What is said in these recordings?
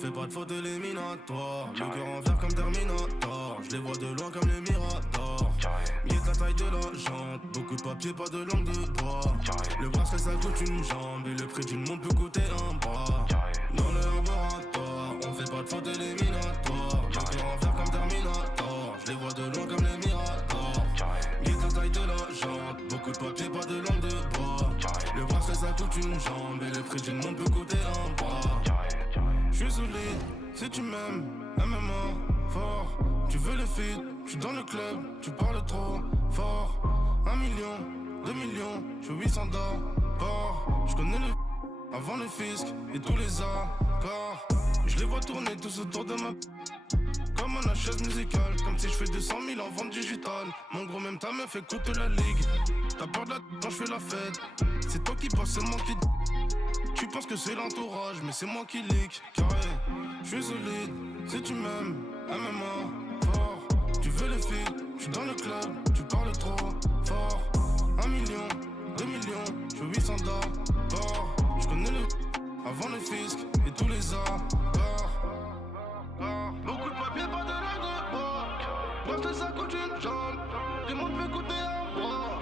fait pas de faute éliminatoire. Le cœur en verre comme Terminator. Je les vois de loin comme les Miradors. Miette la taille de la jante. Beaucoup de papier, pas de langue de bois. Le bracelet ça coûte une jambe. Et le prix d'une montre peut coûter un bras. Dans le laboratoire, on fait pas de faute éliminatoire. Le cœur en verre comme Terminator. Je les vois de loin comme les Miradors. Miette la taille de la jante. Beaucoup de papier, pas de langue de bois. Le bracelet ça coûte une jambe. Et le prix d'une montre peut coûter un bras. J'suis solide, si tu m'aimes, MMA, fort. Tu veux le feed, j'suis dans le club, tu parles trop fort. 1 million, 2 millions, j'fais 800 d'abord. J'connais le avant le fisc et tous les accords. Je les vois tourner tous autour de ma comme la chaise musicale. Comme si j'fais 200 000 en vente digitale. Mon gros même ta meuf écoute la ligue. T'as peur de la quand j'fais la fête. C'est toi qui passe, c'est moi qui. Tu penses que c'est l'entourage, mais c'est moi qui leak. Carré, j'suis solide, si tu m'aimes, MMA, fort. Tu veux le feed, j'suis dans le club, tu parles trop fort. 1 million, 2 millions, j'fais 800 d'abord. J'connais le avant le fisc et tous les accords. Beaucoup de papier, pas de langue de bois. Parce que ça coûte une jambe, du monde peut coûter un bras.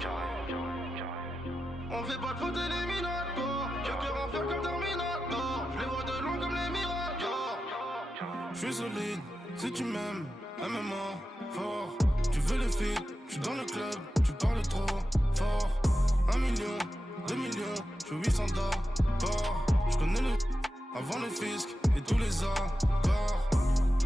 On fait pas de faute éliminatoire. Cœur en fer comme Terminator. Je les vois de loin comme les Miradors. J'suis solide, si tu m'aimes, MMA, fort. Tu veux le feed, j'suis dans le club, tu parles trop fort. 1 million, 2 millions, j'fais 800 d'abord. J'connais le avant le fisc et tous les accords.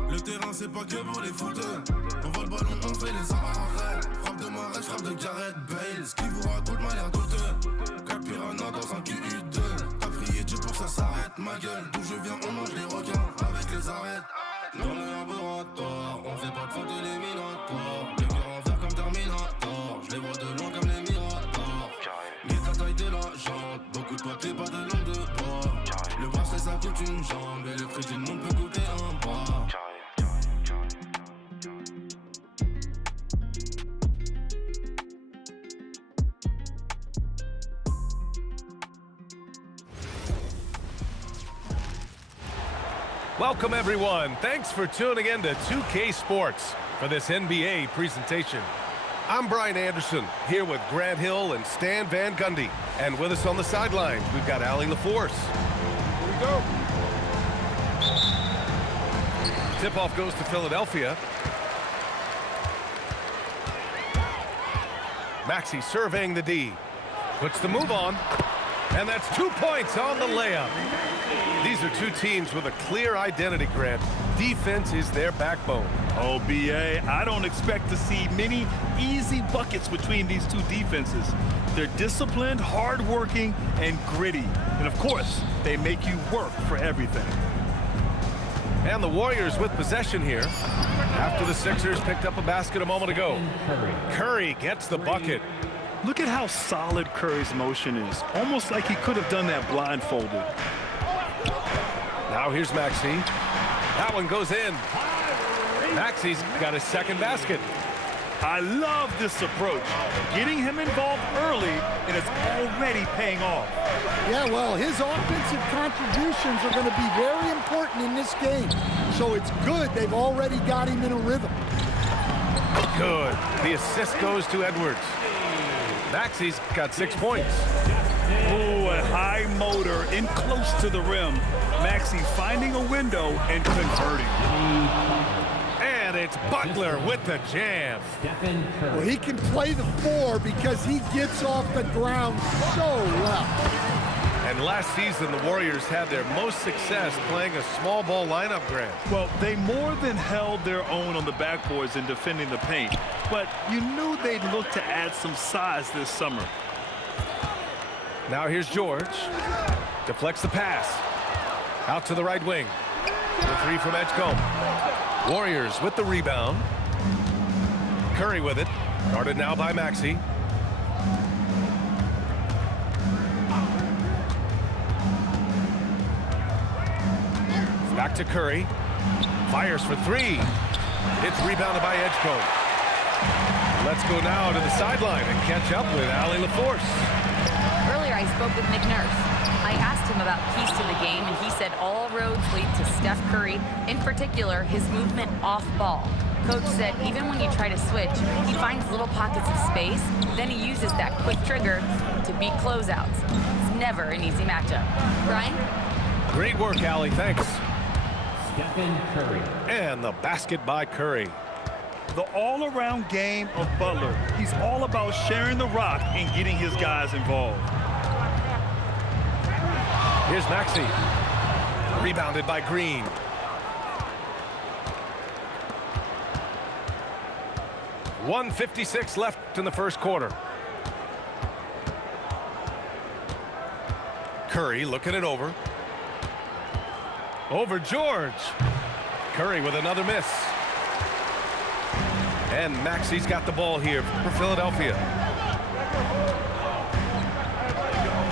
Le terrain c'est pas que pour les footers. On voit le ballon, on fait les arrêts. Frappe de Mahrez, frappe de Gareth Bale. Ce qui vous raconte m'a l'air douteux. Cap Piranha dans un QU2. T'as prié Dieu pour que ça s'arrête, ma gueule. D'où je viens, on mange les requins avec les arêtes. Dans le laboratoire, on fait pas de faute éliminatoire. Le cœur en verre comme Terminator. Je les vois de loin comme les Miradors. Miette la taille de la jante. Beaucoup de papier, pas de langue de bois. Le bracelet ça coûte une jambe. Et le prix d'une montre peut coûter un bras. Welcome, everyone. Thanks for tuning in to 2K Sports for this NBA presentation. I'm Brian Anderson, here with Grant Hill and Stan Van Gundy. And with us on the sidelines, we've got Allie LaForce. Here we go. Tip-off goes to Philadelphia. Maxey surveying the D. Puts the move on. And that's 2 points on the layup. These are two teams with a clear identity, Grant. Defense is their backbone. Oh, B.A., I don't expect to see many easy buckets between these two defenses. They're disciplined, hardworking, and gritty. And, of course, they make you work for everything. And the Warriors with possession here. After the Sixers picked up a basket a moment ago. Curry gets the bucket. Look at how solid Curry's motion is. Almost like he could have done that blindfolded. Now here's Maxey. That one goes in. Maxey's got his second basket. I love this approach. Getting him involved early, and it's already paying off. Yeah, well, his offensive contributions are going to be very important in this game. So it's good they've already got him in a rhythm. Good. The assist goes to Edwards. Maxey's got 6 points. Ooh, a high motor in close to the rim. Maxey finding a window and converting. And it's Butler with the jam. Well, he can play the 4 because he gets off the ground so well. And last season, the Warriors had their most success playing a small ball lineup, Grant. Well, they more than held their own on the backboards in defending the paint. But you knew they'd look to add some size this summer. Now here's George. Deflects the pass. Out to the right wing. The three from Edgecombe. Warriors with the rebound. Curry with it. Guarded now by Maxey. Back to Curry. Fires for three. It's rebounded by Edgecombe. Let's go now to the sideline and catch up with Allie LaForce. Earlier, I I spoke with Nick Nurse. I asked him about keys to the game, and he said all roads lead to Steph Curry, in particular, his movement off ball. Coach said even when you try to switch, he finds little pockets of space, then he uses that quick trigger to beat closeouts. It's never an easy matchup. Brian? Great work, Allie. Thanks. Stephen Curry. And the basket by Curry. The all-around game of Butler. He's all about sharing the rock and getting his guys involved. Here's Maxey. Rebounded by Green. .156 left in the first quarter. Curry looking it over. Over George. Curry with another miss. And Maxey's got the ball here for Philadelphia.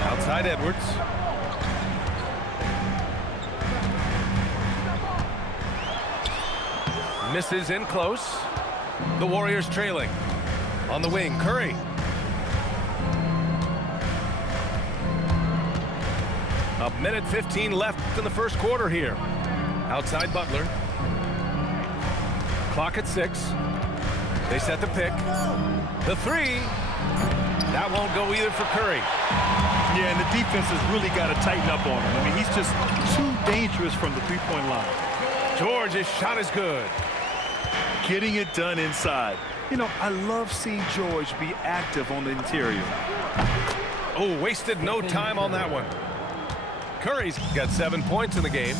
Outside Edwards. Misses in close. The Warriors trailing. On the wing, Curry. A minute 15 left in the first quarter here. Outside Butler. Clock at 6. They set the pick. The three. That won't go either for Curry. Yeah, and the defense has really got to tighten up on him. I mean, he's just too dangerous from the three-point line. George's shot is good. Getting it done inside. You know, I love seeing George be active on the interior. Oh, wasted no time on that one. Curry's got 7 points in the game.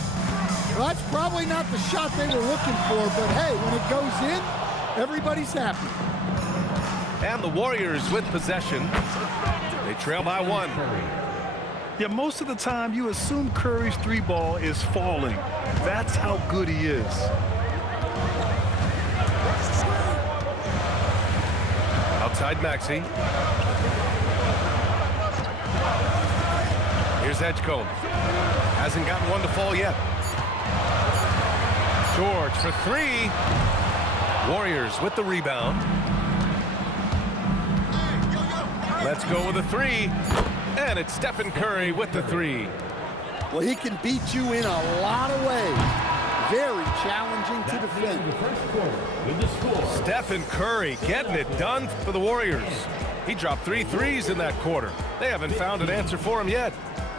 Well, that's probably not the shot they were looking for, but hey, when it goes in, everybody's happy. And the Warriors with possession. They trail by 1. Yeah, most of the time you assume Curry's three ball is falling. That's how good he is. Outside Maxey. Here's Edgecombe. Hasn't gotten one to fall yet. George for 3. Warriors with the rebound. Let's go with a 3. And it's Stephen Curry with the 3. Well, he can beat you in a lot of ways. Very challenging to defend. The first quarter with the score. Stephen Curry getting it done for the Warriors. He dropped 3 threes in that quarter. They haven't found an answer for him yet.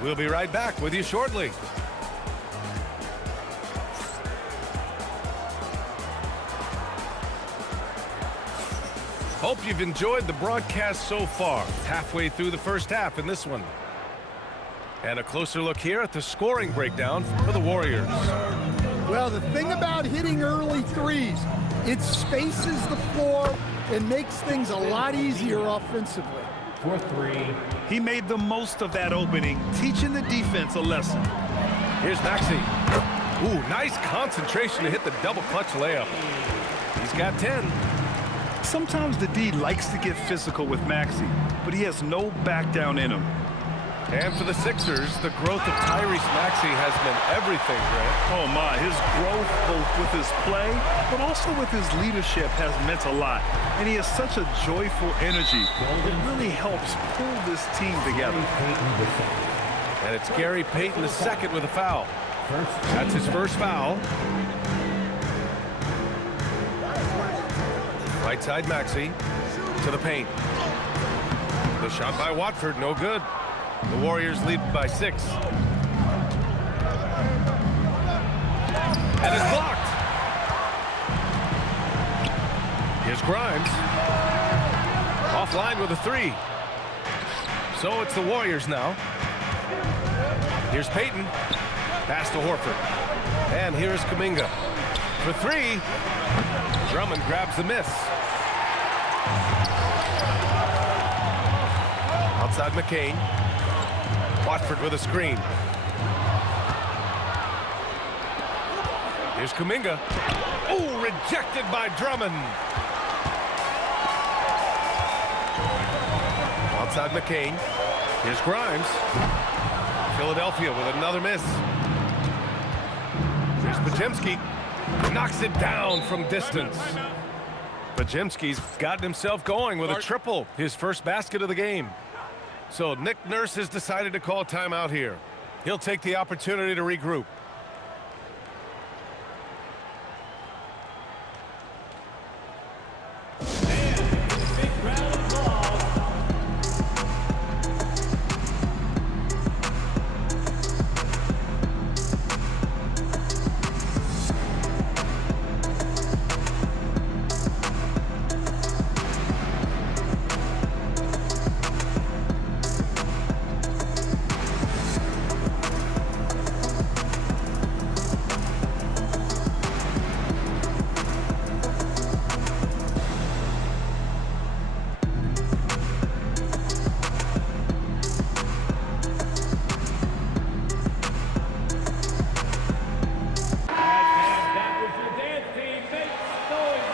We'll be right back with you shortly. Hope you've enjoyed the broadcast so far. Halfway through the first half in this one. And a closer look here at the scoring breakdown for the Warriors. Well, the thing about hitting early threes, it spaces the floor and makes things a lot easier offensively. For 3. He made the most of that opening, teaching the defense a lesson. Here's Maxey. Ooh, nice concentration to hit the double clutch layup. He's got 10. Sometimes the D likes to get physical with Maxey, but he has no back down in him. And for the Sixers, the growth of Tyrese Maxey has meant everything, Grant. Oh my, his growth both with his play, but also with his leadership has meant a lot. And he has such a joyful energy. It really helps pull this team together. And it's Gary Payton II with a foul. That's his first foul. Right side Maxey to the paint. The shot by Watford, no good. The Warriors lead by 6. And it's blocked. Here's Grimes. Offline with a 3. So it's the Warriors now. Here's Payton. Pass to Horford. And here's Kuminga. For 3. Drummond grabs the miss. Outside McCain. Watford with a screen. Here's Kuminga. Oh, rejected by Drummond. Outside McCain. Here's Grimes. Philadelphia with another miss. Here's Podziemski. Knocks it down from distance. Podziemski's gotten himself going with a triple. His first basket of the game. So Nick Nurse has decided to call timeout here. He'll take the opportunity to regroup. Big round of applause. That was your dance team. Make some noise,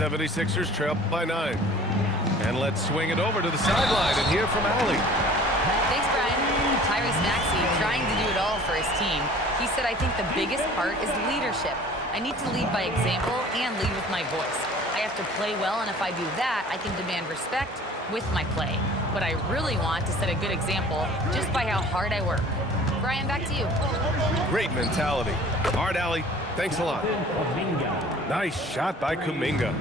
everybody. 76ers trail by 9. And let's swing it over to the sideline and hear from Allie. Thanks, Brian. Tyrese Maxey trying to do it all for his team. He said, I think the biggest part is leadership. I need to lead by example and lead with my voice. I have to play well, and if I do that, I can demand respect with my play. But I really want to set a good example just by how hard I work. Brian, back to you. Great mentality. All right, Allie, thanks a lot. Kuminga. Nice shot by Kuminga.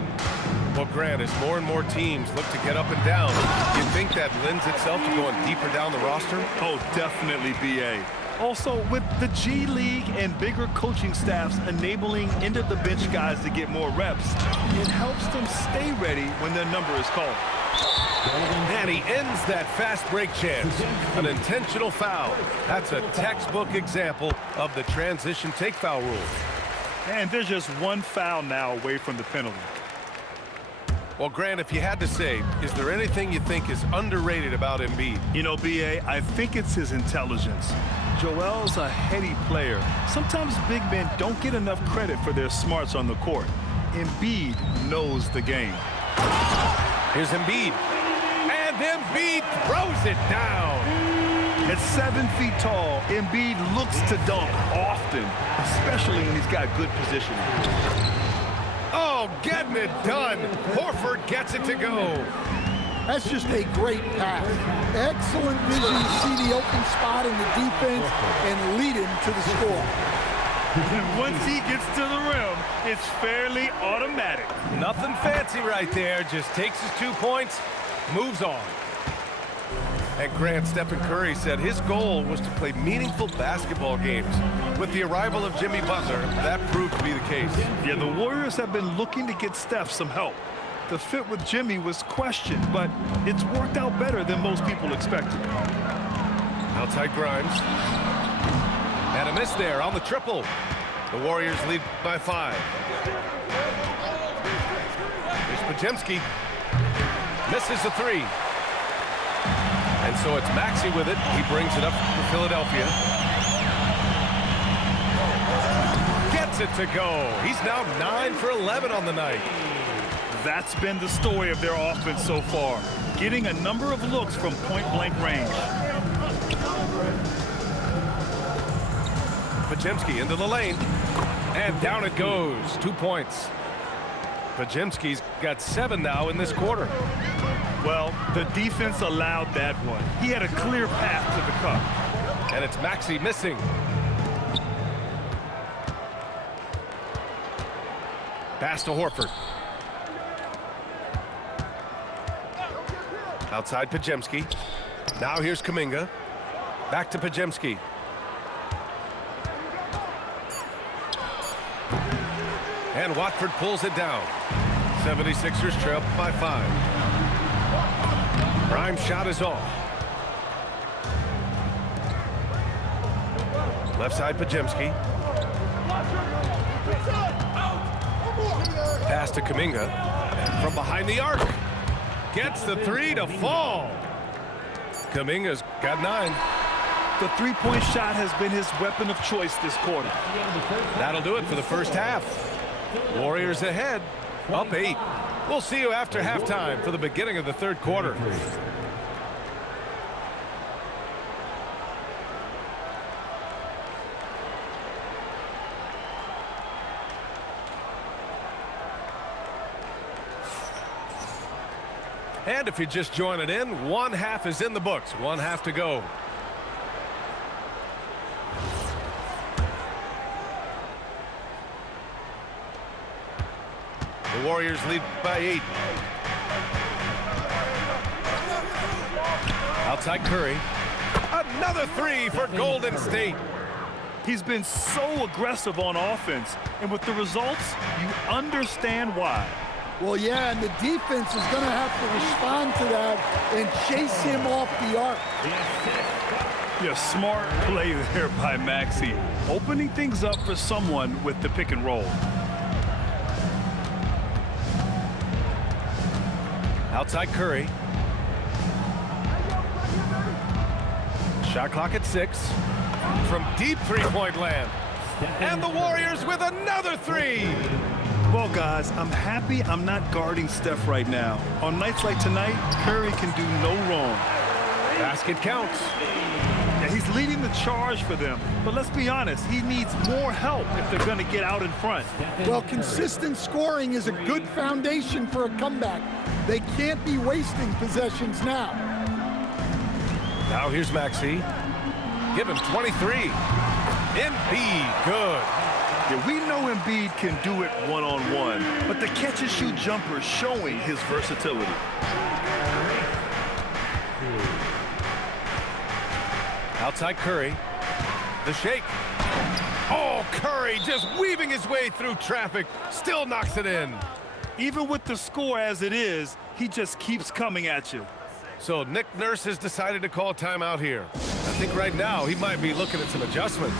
Well, Grant, as more and more teams look to get up and down, you think that lends itself to going deeper down the roster? Oh, definitely, BA. Also, with the G League and bigger coaching staffs enabling end-of-the-bench guys to get more reps, it helps them stay ready when their number is called. And he ends that fast break chance. An intentional foul. That's a textbook example of the transition take foul rule. And there's just one foul now away from the penalty. Well, Grant, if you had to say, is there anything you think is underrated about Embiid? You know, BA, I think it's his intelligence. Joel's a heady player. Sometimes big men don't get enough credit for their smarts on the court. Embiid knows the game. Here's Embiid. And Embiid throws it down. At 7 feet tall, Embiid looks to dunk often, especially when he's got good positioning. Oh, getting it done. Horford gets it to go. That's just a great pass. Excellent vision to see the open spot in the defense and lead him to the score. And once he gets to the rim, it's fairly automatic. Nothing fancy right there. Just takes his 2 points, moves on. And Grant, Stephen Curry said his goal was to play meaningful basketball games. With the arrival of Jimmy Butler, that proved to be the case. Yeah, the Warriors have been looking to get Steph some help. The fit with Jimmy was questioned, but it's worked out better than most people expected. Outside Grimes. And a miss there on the triple. The Warriors lead by 5. Here's Podziemski. Misses the 3. And so it's Maxey with it. He brings it up for Philadelphia. Gets it to go. He's now 9 for 11 on the night. That's been the story of their offense so far, getting a number of looks from point-blank range. Podziemski into the lane. And down it goes. 2 points. Podziemski's got 7 now in this quarter. Well, the defense allowed that one. He had a clear path to the cup. And it's Maxey missing. Pass to Horford. Outside Podziemski. Now here's Kuminga. Back to Podziemski. And Watford pulls it down. 76ers trail by 5. Grimes' shot is off. Left side Podziemski. Pass to Kuminga. From behind the arc. Gets the 3 to fall. Kuminga's got 9. The three-point shot has been his weapon of choice this quarter. That'll do it for the first half. Warriors ahead, up 8. We'll see you after halftime for the beginning of the third quarter. And if you're just joining in, one half is in the books. One half to go. The Warriors lead by 8. Outside Curry. Another three for Golden State. He's been so aggressive on offense, and with the results, you understand why. Well, yeah, and the defense is going to have to respond to that and chase him off the arc. Yeah, smart play there by Maxey, opening things up for someone with the pick and roll. Outside Curry. Shot clock at 6. From deep three-point land. And the Warriors with another three. Well, guys, I'm happy I'm not guarding Steph right now. On nights like tonight, Curry can do no wrong. Basket counts. Yeah, he's leading the charge for them. But let's be honest, he needs more help if they're going to get out in front. Well, consistent scoring is a good foundation for a comeback. They can't be wasting possessions now. Now here's Maxey. Give him 23. Embiid, good. Yeah, we know Embiid can do it one-on-one, but the catch-and-shoot jumper is showing his versatility. Outside Curry. The shake. Oh, Curry just weaving his way through traffic. Still knocks it in. Even with the score as it is, he just keeps coming at you. So Nick Nurse has decided to call timeout here. I think right now he might be looking at some adjustments.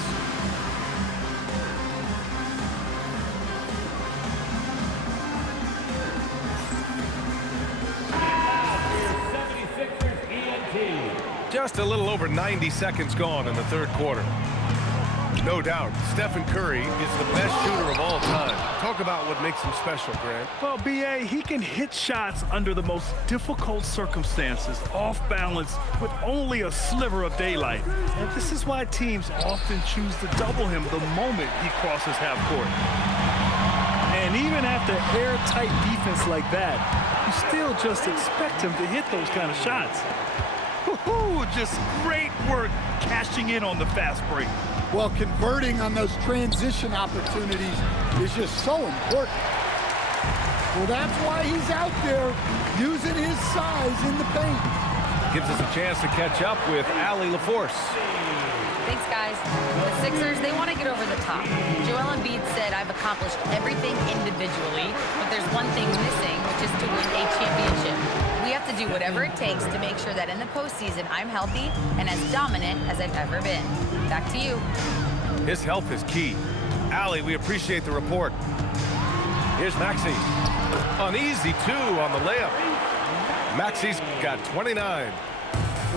Just a little over 90 seconds gone in the third quarter. No doubt, Stephen Curry is the best shooter of all time. Talk about what makes him special, Grant. Well, B.A., he can hit shots under the most difficult circumstances, off balance, with only a sliver of daylight. And this is why teams often choose to double him the moment he crosses half court. And even after airtight defense like that, you still just expect him to hit those kind of shots. Woo-hoo, just great work cashing in on the fast break. Well, converting on those transition opportunities is just so important. Well, that's why he's out there using his size in the paint. Gives us a chance to catch up with Allie LaForce. Thanks, guys. The Sixers, they want to get over the top. Joel Embiid said, I've accomplished everything individually, but there's one thing missing, which is to win a championship. We have to do whatever it takes to make sure that in the postseason, I'm healthy and as dominant as I've ever been. Back to you. His health is key. Allie, we appreciate the report. Here's Maxey. An easy 2 on the layup. Maxey's got 29.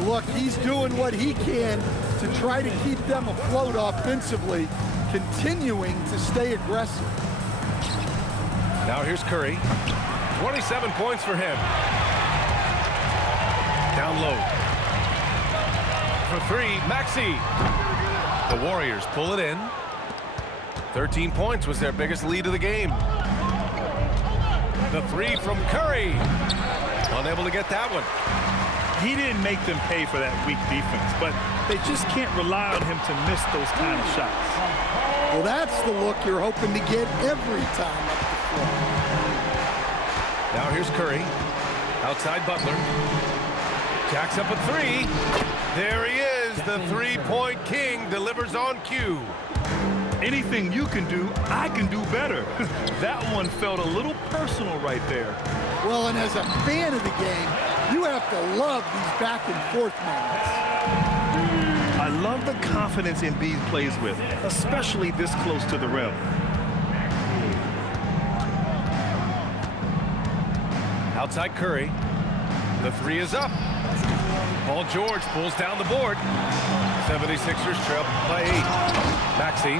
Look, he's doing what he can to try to keep them afloat offensively, continuing to stay aggressive. Now here's Curry. 27 points for him. Down low. For 3, Maxey. The Warriors pull it in. 13 points was their biggest lead of the game. The 3 from Curry. Unable to get that one. He didn't make them pay for that weak defense, but they just can't rely on him to miss those kind of shots. Well, that's the look you're hoping to get every time up the floor. Now here's Curry. Outside Butler. Jacks up a 3. There he is. The three-point king delivers on cue. Anything you can do, I can do better. That one felt a little personal right there. Well, and as a fan of the game, you have to love these back-and-forth moments. I love the confidence Embiid plays with, especially this close to the rim. Outside Curry. The 3 is up. Paul George pulls down the board. 76ers trail by 8. Maxey.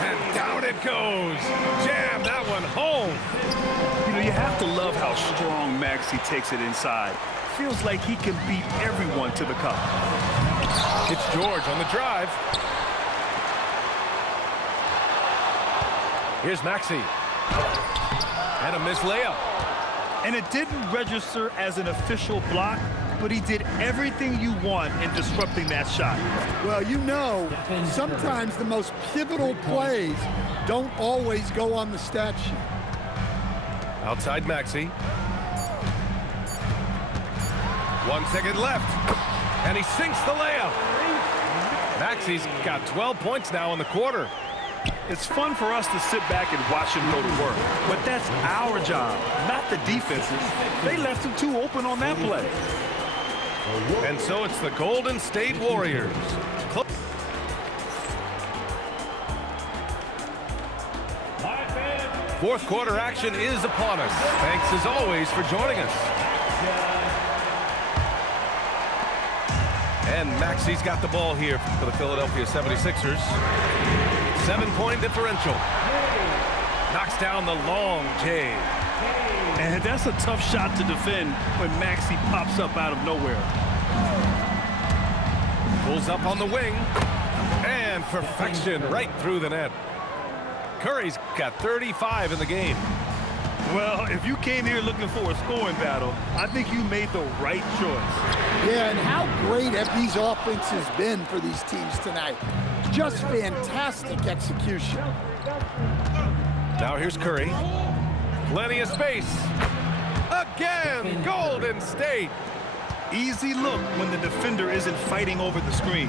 And down it goes. Jam that one home. You know, you have to love how strong Maxey takes it inside. Feels like he can beat everyone to the cup. It's George on the drive. Here's Maxey. And a missed layup. And it didn't register as an official block, but he did everything you want in disrupting that shot. Well, you know, sometimes the most pivotal plays don't always go on the stat sheet. Outside Maxey. 1 second left. And he sinks the layup. Maxey's got 12 points now in the quarter. It's fun for us to sit back and watch him go to work, but that's our job, not the defense's. They left him too open on that play. And so it's the Golden State Warriors. Fourth quarter action is upon us. Thanks as always for joining us. And Maxey's got the ball here for the Philadelphia 76ers. 7-point differential. Knocks down the long J. And that's a tough shot to defend when Maxey pops up out of nowhere. Pulls up on the wing. And perfection right through the net. Curry's got 35 in the game. Well, if you came here looking for a scoring battle, I think you made the right choice. Yeah, and how great have these offenses been for these teams tonight? Just fantastic execution. Now here's Curry. Plenty of space. Again, Golden State. Easy look when the defender isn't fighting over the screen.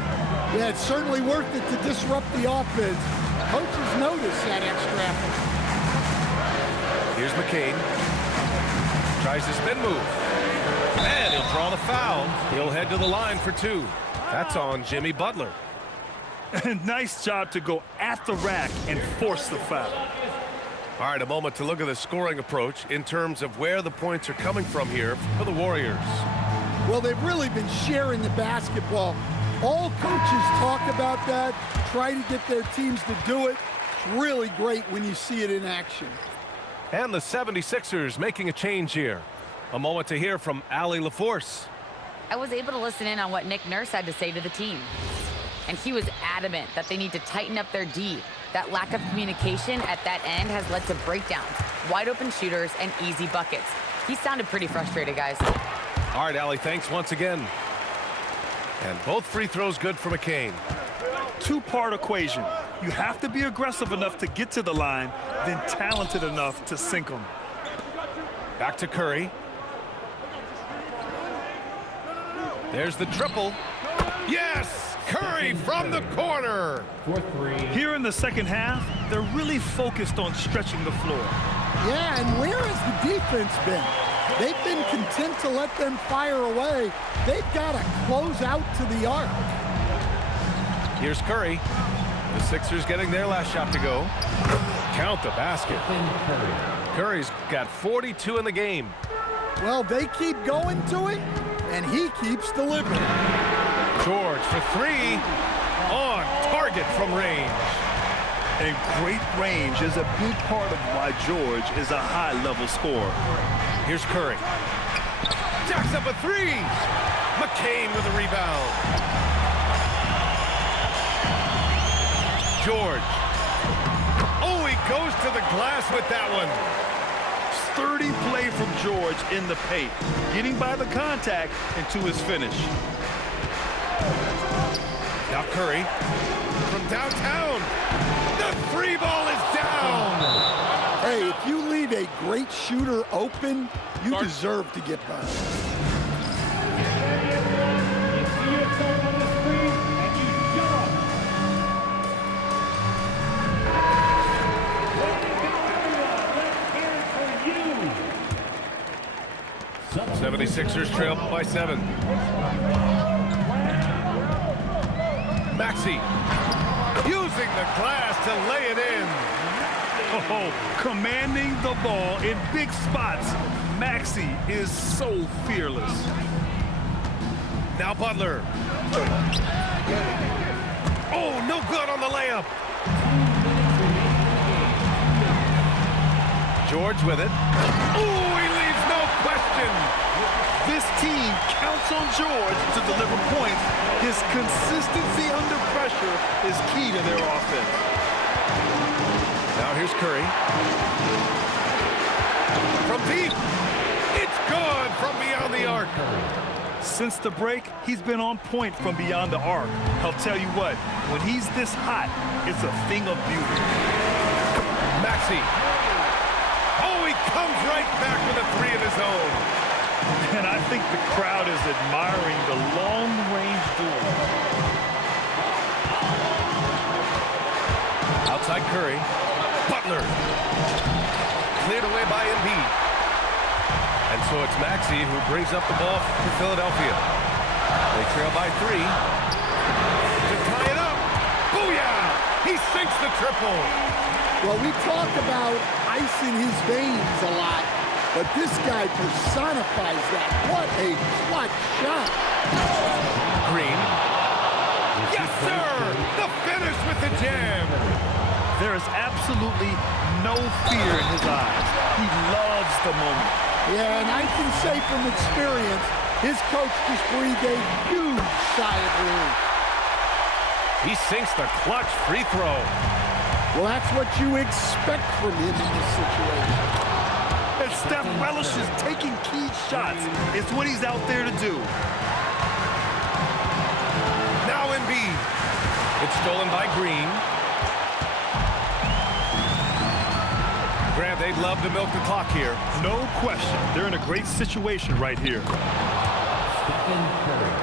Yeah, it's certainly worth it to disrupt the offense. Coaches notice that extra effort. Here's McCain. Tries to spin move. And he'll draw the foul. He'll head to the line for two. That's on Jimmy Butler. Nice job to go at the rack and force the foul. All right, a moment to look at the scoring approach in terms of where the points are coming from here for the Warriors. Well, they've really been sharing the basketball. All coaches talk about that, try to get their teams to do it. It's really great when you see it in action. And the 76ers making a change here. A moment to hear from Allie LaForce. I was able to listen in on what Nick Nurse had to say to the team. And he was adamant that they need to tighten up their D. That lack of communication at that end has led to breakdowns, wide open shooters, and easy buckets. He sounded pretty frustrated, guys. All right, Allie, thanks once again. And both free throws good for McCain. Two-part equation. You have to be aggressive enough to get to the line, then talented enough to sink them. Back to Curry. There's the triple. Yes! Curry from the corner. Here in the second half, they're really focused on stretching the floor. Yeah, and where has the defense been? They've been content to let them fire away. They've got to close out to the arc. Here's Curry. The Sixers getting their last shot to go. Count the basket. Curry's got 42 in the game. Well, they keep going to it, and he keeps delivering. George for three. On target from range. And great range is a big part of why George is a high-level scorer. Here's Curry. Jacks up a three. McCain with a rebound. George. Oh, he goes to the glass with that one. Sturdy play from George in the paint, getting by the contact and to his finish. Now Curry from downtown. The three ball is down. Hey, if you leave a great shooter open, you deserve to get by. You see yourself on the screen and you shut up. Ladies and everyone, let's hear it for you. 76ers trail by 7. Maxey using the glass to lay it in. Oh, commanding the ball in big spots. Maxey is so fearless. Now Butler. Oh, no good on the layup. George with it. Oh, he leaves no question. This team counts on George to deliver points. His consistency under pressure is key to their offense. Now here's Curry. From deep. Good from beyond the arc. Since the break, he's been on point from beyond the arc. I'll tell you what, when he's this hot, it's a thing of beauty. Maxey. Oh, he comes right back with a three of his own. And I think the crowd is admiring the long-range duel. Outside Curry. Butler. Cleared away by Embiid. And so it's Maxey who brings up the ball for Philadelphia. They trail by 3. To tie it up. Booyah! He sinks the triple. Well, we talk about ice in his veins a lot, but this guy personifies that. What a clutch shot. Green. Yes, sir! The finish with the jam. There is absolutely no fear in his eyes. He loves the moment. Yeah, and I can say from experience, his coach just breathed a huge sigh of relief. He sinks the clutch free throw. Well, that's what you expect from him in this situation. And Steph relishes taking key shots. It's what he's out there to do. Now Embiid. It's stolen by Green. Grant, they'd love to milk the clock here. No question. They're in a great situation right here. Stephen Curry.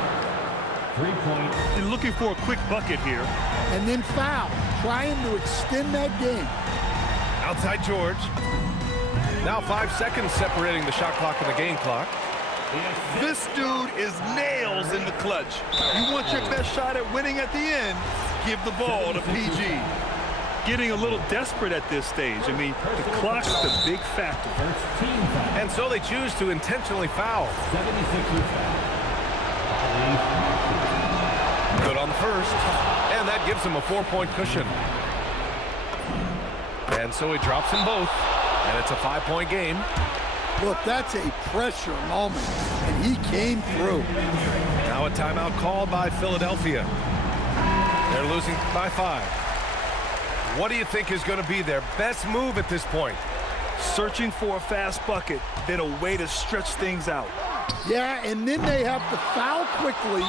3-point. They're looking for a quick bucket here. And then foul, trying to extend that game. Outside George. Now 5 seconds separating the shot clock and the game clock. This dude is nails in the clutch. You want your best shot at winning at the end, give the ball to PG. Getting a little desperate at this stage. I mean, the clock's the big factor. And so they choose to intentionally foul. 76ers foul. Good on the first. And that gives him a 4-point cushion. And so he drops them both. And it's a 5-point game. Look, that's a pressure moment, and he came through. Now a timeout called by Philadelphia. They're losing by 5. What do you think is going to be their best move at this point? Searching for a fast bucket, then a way to stretch things out. Yeah, and then they have to foul quickly.